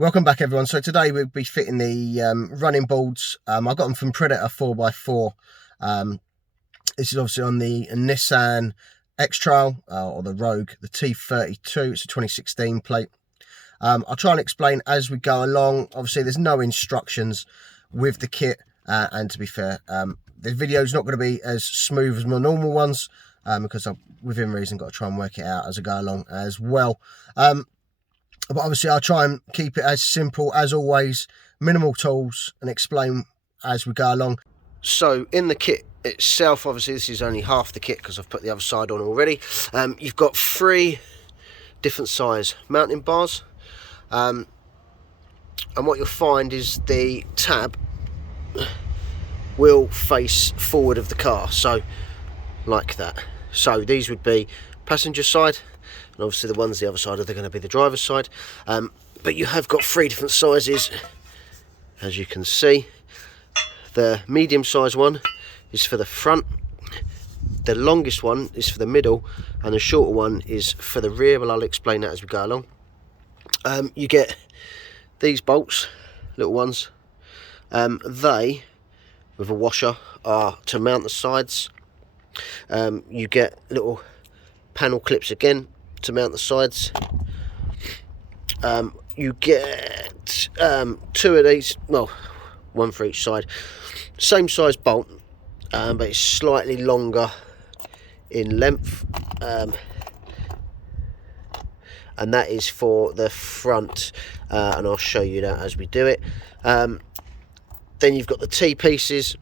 Welcome back, everyone. So today we'll be fitting the running boards. I got them from Predator4x4. This is obviously on the Nissan X Trail or the Rouge, the T32. It's a 2016 plate. I'll try and explain as we go along. Obviously, there's no instructions with the kit, and to be fair, the video is not going to be as smooth as my normal ones because I've, within reason, got to try and work it out as I go along as well. But obviously I'll try and keep it as simple as always, minimal tools, and explain as we go along. So in the kit itself, obviously this is only half the kit because I've put the other side on already. You've got 3 different size mounting bars. And what you'll find is the tab will face forward of the car, so like that. So these would be passenger side, and obviously the ones the other side are going to be the driver's side. But you have got 3 different sizes, as you can see. The medium size one is for the front, the longest one is for the middle, and the shorter one is for the rear. Well, I'll explain that as we go along. You get these bolts, little ones. They, with a washer, are to mount the sides. You get little panel clips again to mount the sides. You get 2 of these, well, 1 for each side. Same size bolt, but it's slightly longer in length. And that is for the front, and I'll show you that as we do it. Then you've got the T-pieces.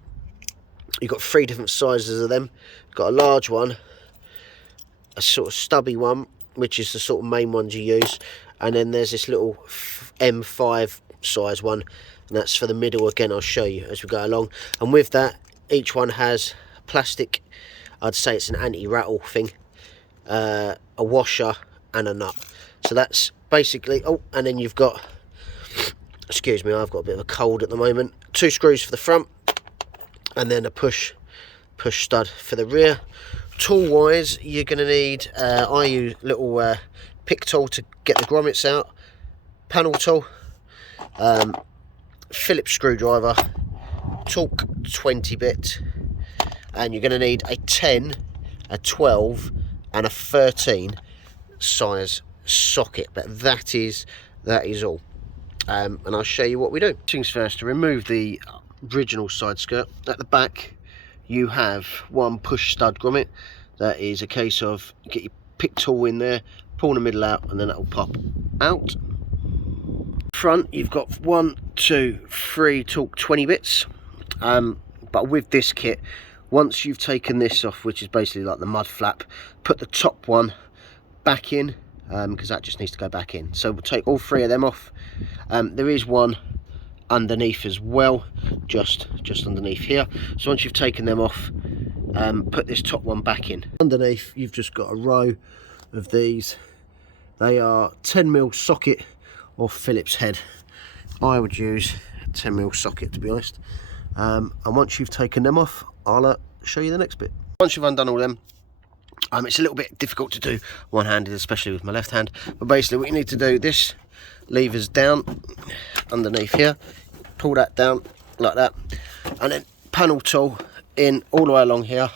You've got 3 different sizes of them. You've got a large one, a sort of stubby one, which is the sort of main ones you use, and then there's this little M5 size one, and that's for the middle. Again, I'll show you as we go along. And with that, each one has plastic, I'd say it's an anti-rattle thing, a washer and a nut. So that's basically, oh, and then you've got, excuse me, I've got a bit of a cold at the moment, 2 screws for the front, and then a push stud for the rear. Tool wise, you're going to need, I use little pick tool to get the grommets out, panel tool, Phillips screwdriver, torque 20 bit, and you're going to need a 10, a 12 and a 13 size socket. But that is all. And I'll show you what we do. Things first, to remove the original side skirt, at the back you have 1 push stud grommet. That is a case of get your pick tool in there, pull the middle out, and then that will pop out. Front, you've got 1, 2, 3 torque 20 bits. But with this kit, once you've taken this off, which is basically like the mud flap, put the top one back in, because that just needs to go back in. So we'll take all 3 of them off. There is one underneath as well, just underneath here. So once you've taken them off, put this top one back in. Underneath, you've just got a row of these. They are 10mm socket or Phillips head. I would use a 10mm socket, to be honest. And once you've taken them off, I'll show you the next bit. Once you've undone all them, it's a little bit difficult to do one-handed, especially with my left hand, but basically what you need to do, this lever's down underneath here, pull that down like that, and then panel tool in all the way along here,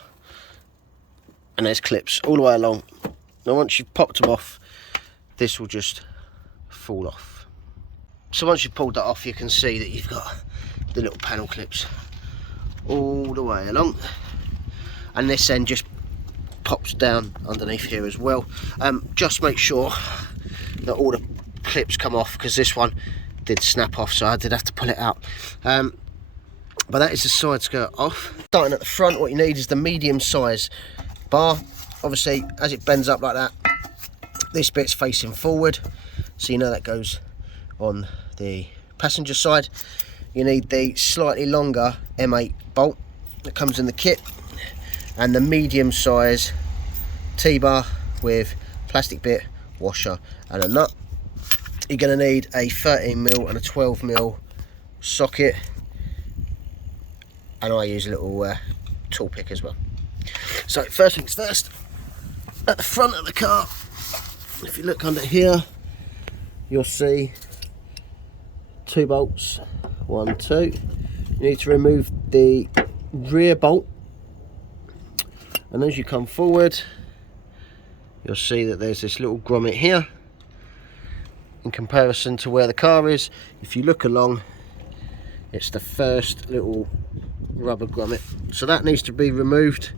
and there's clips all the way along. Now once you've popped them off, this will just fall off. So once you've pulled that off, you can see that you've got the little panel clips all the way along, and this then just pops down underneath here as well. Just make sure that all the clips come off, because this one did snap off, so I did have to pull it out. But that is the side skirt off. Starting at the front, what you need is the medium size bar. Obviously, as it bends up like that, this bit's facing forward, so you know that goes on the passenger side. You need the slightly longer M8 bolt that comes in the kit, and the medium size T-bar with plastic bit, washer and a nut. You're going to need a 13mm and a 12mm socket, and I use a little tool pick as well. So first things first, at the front of the car, if you look under here, you'll see 2 bolts, 1, 2. You need to remove the rear bolt, and as you come forward you'll see that there's this little grommet here in comparison to where the car is. If you look along, it's the first little rubber grommet, so that needs to be removed,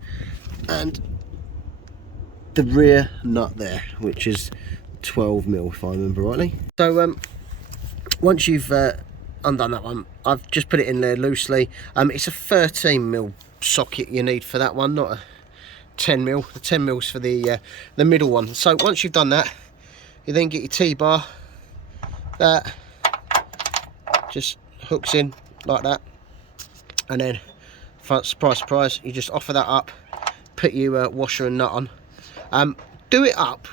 and the rear nut there, which is 12mm if I remember rightly. So once you've undone that one, I've just put it in there loosely. It's a 13mm socket you need for that one, not a 10mm. The 10mm for the middle one. So once you've done that, you then get your T-bar. That just hooks in like that, and then surprise surprise, you just offer that up, put your washer and nut on. Do it up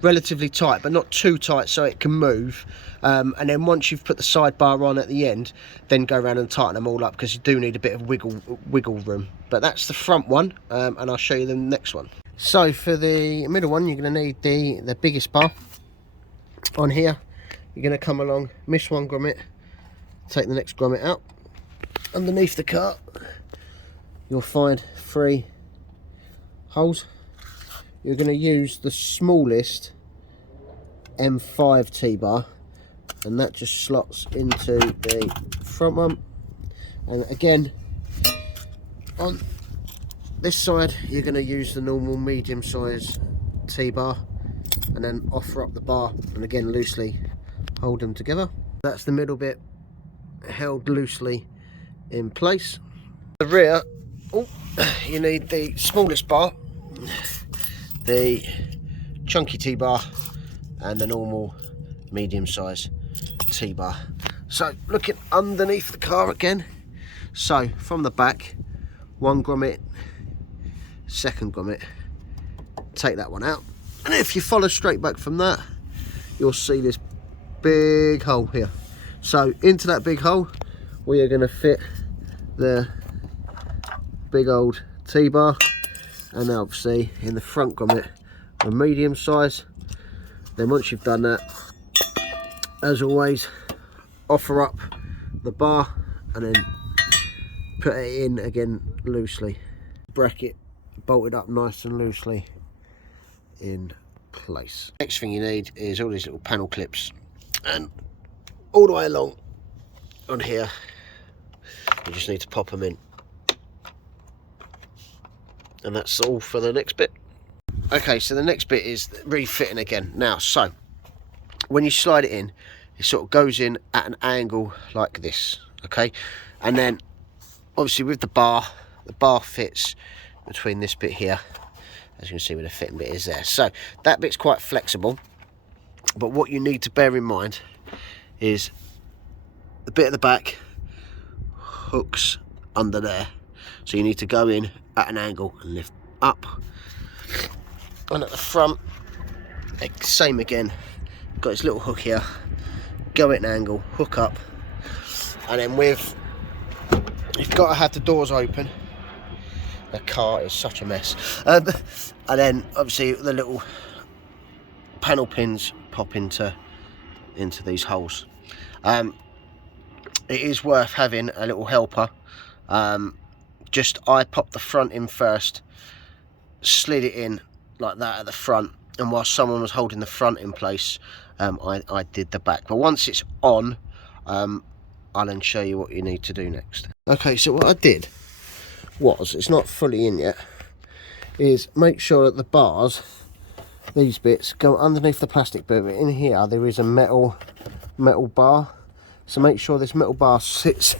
relatively tight, but not too tight so it can move, and then once you've put the sidebar on at the end, then go around and tighten them all up, because you do need a bit of wiggle room. But that's the front one, and I'll show you the next one. So for the middle one, you're going to need the biggest bar on here. You're going to come along, miss one grommet, take the next grommet out. Underneath the car you'll find 3 holes. You're going to use the smallest M5 T-bar, and that just slots into the front one. And again, on this side you're going to use the normal medium size T-bar, and then offer up the bar, and again loosely hold them together. That's the middle bit held loosely in place. The rear, you need the smallest bar, the chunky T-bar, and the normal medium size T-bar. So looking underneath the car again, so from the back, 1 grommet, 2nd grommet, take that one out, and if you follow straight back from that, you'll see this big hole here. So into that big hole we are going to fit the big old T-bar, and obviously in the front grommet a medium size. Then once you've done that, as always, offer up the bar and then put it in again loosely. Bracket bolted up nice and loosely in place. Next thing you need is all these little panel clips, and all the way along on here you just need to pop them in, and that's all for the next bit. Okay, so the next bit is refitting again. Now, so when you slide it in, it sort of goes in at an angle like this, okay, and then obviously with the bar fits between this bit here, as you can see where the fitting bit is there. So that bit's quite flexible, but what you need to bear in mind is the bit at the back hooks under there, so you need to go in at an angle and lift up. And at the front, same again, got this little hook here, go at an angle, hook up, and then you've got to have the doors open. The car is such a mess. And then obviously the little panel pins pop into these holes. It is worth having a little helper. I popped the front in first, slid it in like that at the front, and while someone was holding the front in place, I did the back. But once it's on, I'll then show you what you need to do next. Okay, so what I did was, it's not fully in yet, is make sure that the bars, these bits, go underneath the plastic bit. In here there is a metal bar, so make sure this metal bar sits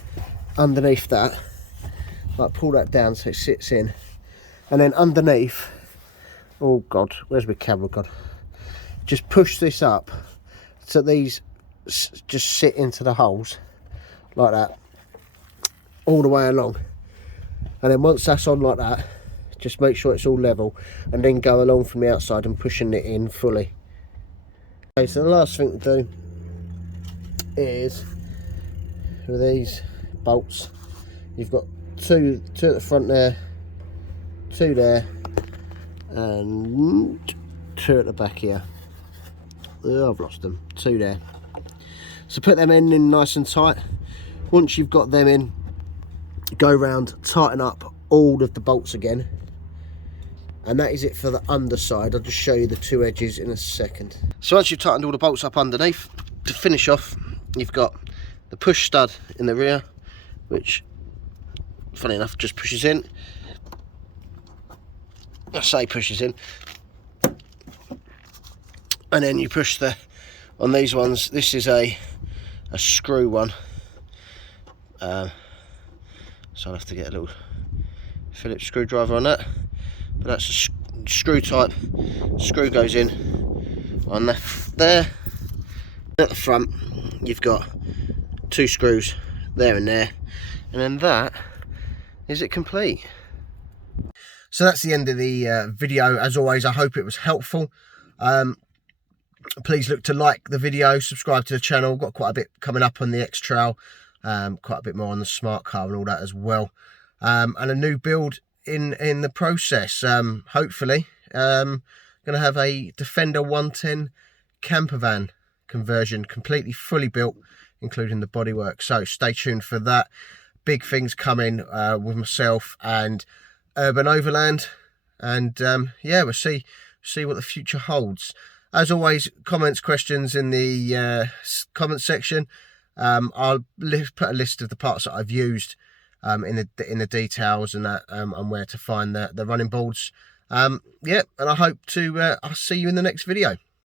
underneath that, like pull that down so it sits in, and then underneath, oh god, where's my camera gone, just push this up so these just sit into the holes like that all the way along, and then once that's on like that, just make sure it's all level, and then go along from the outside and pushing it in fully. Okay, so the last thing to do is with these bolts, you've got two at the front there, 2 there, and 2 at the back here. Oh, I've lost them. 2 there. So put them in nice and tight. Once you've got them in, go around, tighten up all of the bolts again, and that is it for the underside. I'll just show you the two edges in a second. So once you've tightened all the bolts up underneath, to finish off, you've got the push stud in the rear, which, funny enough, just pushes in. I say pushes in, and then you push on these ones. This is a screw one, so I'll have to get a little Phillips screwdriver on that, but that's a screw type. Screw goes in on there. At the front you've got two screws there and there, and then that is it complete. So that's the end of the video. As always, I hope it was helpful. Please look to like the video, subscribe to the channel. Got quite a bit coming up on the X Trail, quite a bit more on the smart car and all that as well, and a new build in the process. Hopefully gonna have a Defender 110 camper van conversion, completely fully built, including the bodywork, so stay tuned for that. Big things coming with myself and Urban Overland, and yeah, we'll see what the future holds. As always, comments, questions in the comment section. I'll put a list of the parts that I've used in the details and that, and where to find the running boards. Yeah, and I hope to I'll see you in the next video.